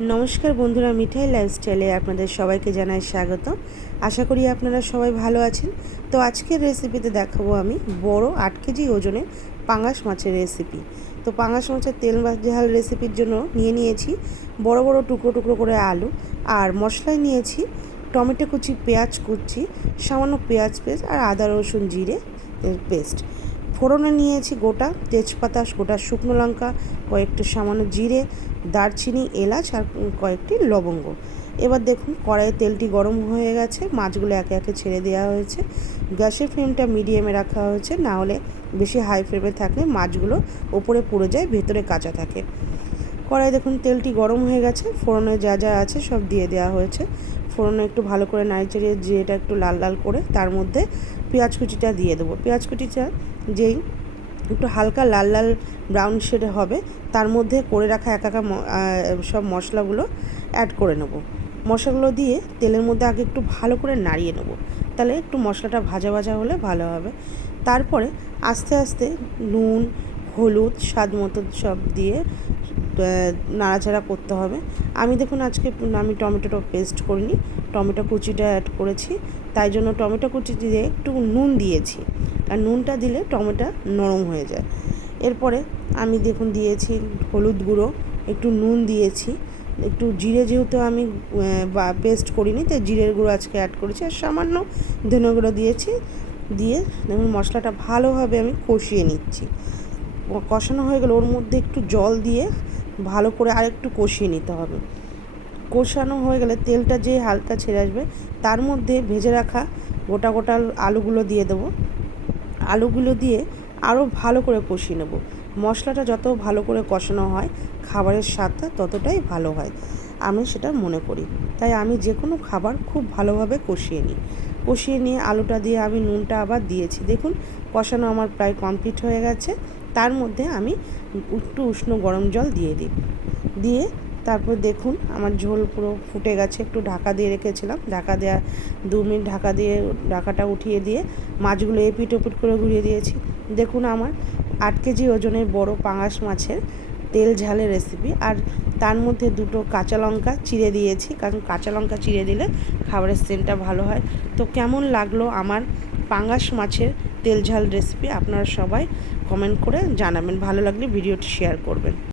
নমস্কার বন্ধুরা, মিঠাই লাইফস্টাইলে আপনাদের সবাইকে জানাই স্বাগত আশা করি আপনারা সবাই ভালো আছেন। তো আজকের রেসিপিতে দেখাবো আমি বড় আট কেজি ওজনে পাঙাশ মাছের রেসিপি তো পাঙাশ মাছের তেল মাছ ঝাল রেসিপির জন্য নিয়ে নিয়েছি বড় বড় টুকরো টুকরো করে আলু আর মশলায় নিয়েছি টমেটো কুচি, পেঁয়াজ কুচি, সামান্য পেঁয়াজ পেস্ট আর আদা রসুন জিরে পেস্ট ফোড়নে নিয়েছি গোটা তেজপাতা, গোটা শুকনো লঙ্কা, কয়েকটি সামান্য জিরে, দারচিনি, এলাচ আর কয়েকটি লবঙ্গ। এবার দেখুন কড়াইয়ে তেলটি গরম হয়ে গেছে, মাছগুলো একে একে ছেড়ে দেওয়া হয়েছে। গ্যাসের ফ্লেমটা মিডিয়ামে রাখা হয়েছে, না হলে বেশি হাই ফ্লেমে থাকলে মাছগুলো ওপরে পুড়ে যায়, ভেতরে কাঁচা থাকে। কড়াই দেখুন তেলটি গরম হয়ে গেছে, ফোড়নে যা যা আছে সব দিয়ে দেওয়া হয়েছে। ফোড়নে একটু ভালো করে নাড়ি চাড়িয়ে জিরেটা একটু লাল লাল করে তার মধ্যে পেঁয়াজ কুচিটা দিয়ে দেবো। পেঁয়াজ কুচিটা যেই একটু হালকা লাল লাল ব্রাউন শেডে হবে, তার মধ্যে করে রাখা একা একা সব মশলাগুলো অ্যাড করে নেব। মশলাগুলো দিয়ে তেলের মধ্যে আগে একটু ভালো করে নাড়িয়ে নেব। তাহলে একটু মশলাটা ভাজা ভাজা হলে ভালো হবে। তারপরে আস্তে আস্তে নুন, হলুদ, স্বাদ মতো সব দিয়ে নাড়াচাড়া করতে হবে। আমি দেখুন আজকে, আমি টমেটোটা পেস্ট করিনি। টমেটো কুচিটা অ্যাড করেছি। তাই জন্য টমেটো কুচি দিয়ে একটু নুন দিয়েছি। আর নুনটা দিলে টমেটো নরম হয়ে যায়। এরপরে আমি দেখুন দিয়েছি হলুদ গুঁড়ো, একটু নুন দিয়েছি। একটু জিরে যেহেতু আমি পেস্ট করিনি, তাই জিরের গুঁড়ো আজকে অ্যাড করেছি। আর সামান্য ধনে গুঁড়ো দিয়েছি। দিয়ে দেখুন মশলাটা ভালোভাবে আমি কষিয়ে নিচ্ছি। কষানো হয়ে গেলে ওর মধ্যে একটু জল দিয়ে ভালো করে আরেকটু কষিয়ে নিতে হবে। কষানো হয়ে গেলে তেলটা যে হালকা ছেড়ে আসবে, তার মধ্যে ভেজে রাখা গোটা গোটা আলুগুলো দিয়ে দেবো। আলুগুলো দিয়ে আরও ভালো করে কষিয়ে নেব। মশলাটা যত ভালো করে কষানো হয়, খাবারের স্বাদটা ততটাই ভালো হয়। আমি সেটা মনে করি। তাই আমি যে কোনো খাবার খুব ভালোভাবে কষিয়ে নিই। কষিয়ে নিয়ে আলুটা দিয়ে আমি নুনটা আবার দিয়েছি। দেখুন, কষানো আমার প্রায় কমপ্লিট হয়ে গেছে। তার মধ্যে আমি একটু উষ্ণ গরম জল দিয়ে দিই। দিয়ে তারপর দেখুন আমার ঝোল পুরো ফুটে গেছে, একটু ঢাকা দিয়ে রেখেছিলাম। ঢাকা দেওয়া দু মিনিট ঢাকা দিয়ে, ঢাকাটা উঠিয়ে দিয়ে মাছগুলো এপিট ওপিট করে ঘুরিয়ে দিয়েছি। দেখুন আমার আট কেজি ওজনের বড় পাঙাশ মাছের তেল ঝালের রেসিপি আর তার মধ্যে দুটো কাঁচা লঙ্কা চিড়ে দিয়েছি, কারণ কাঁচা লঙ্কা চিড়ে দিলে খাবারের সেন্টটা ভালো হয়। তো কেমন লাগল আমার পাঙাশ মাছের তেল ঝাল রেসিপি আপনারা সবাই কমেন্ট করে জানাবেন ভালো লাগলে ভিডিওটি শেয়ার করবেন।